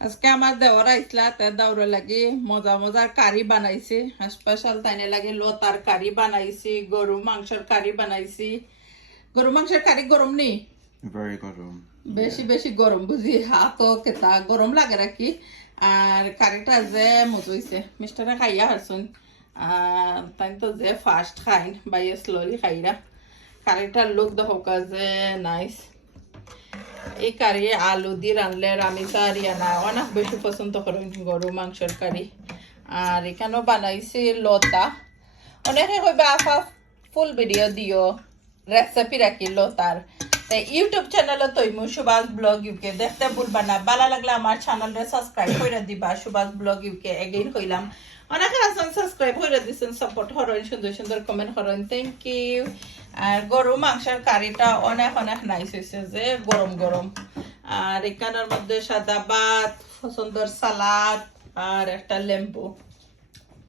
আজকে আমার দেওয়ার আইসলা তার দাউরে লাগি মজা মজার কারি বানাইছি স্পেশাল তাইনে লাগে লতার কারি বানাইছি গরু মাংসের কারি বানাইছি গরু মাংসের কারি গরম নি Very গরম বেশি বেশি গরম বুঝি হাত কেতা গরম লাগে রাখি আর কারিটা যে মজা হইছে মিস্টারে খাইয়া হারছুন তাই তো যে ফার্স্ট খাইন বাইয়ে স্লোলি খাইরা কারিটার লুক দেখা যে নাইস এই কারি আলু দিয়ে রানলে আমি না অনেক বেশি পছন্দ করেন গরু মাংসের কারি আর এখানেও বানাইছি লতা অনেকে কইবা আফা ফুল ভিডিও দিও রেসিপি রাখি লতার তাই ইউটিউব চ্যানেলে তৈমু সুভাষ ব্লগ ইউকে দেখতে ভুলবা না ভালো লাগলে আমার চ্যানেলটা সাবস্ক্রাইব করে দিবা সুভাষ ব্লগ ইউকে এগেইন কইলাম অনেকে আছেন সাবস্ক্রাইব করে দিছেন সাপোর্ট করেন সুন্দর সুন্দর কমেন্ট করেন থ্যাংক ইউ আর গরু মাংসের কারিটা অনেক অনেক নাইস হয়েছে যে গরম গরম আর এখানের মধ্যে সাদা ভাত সুন্দর সালাদ আর একটা লেম্বু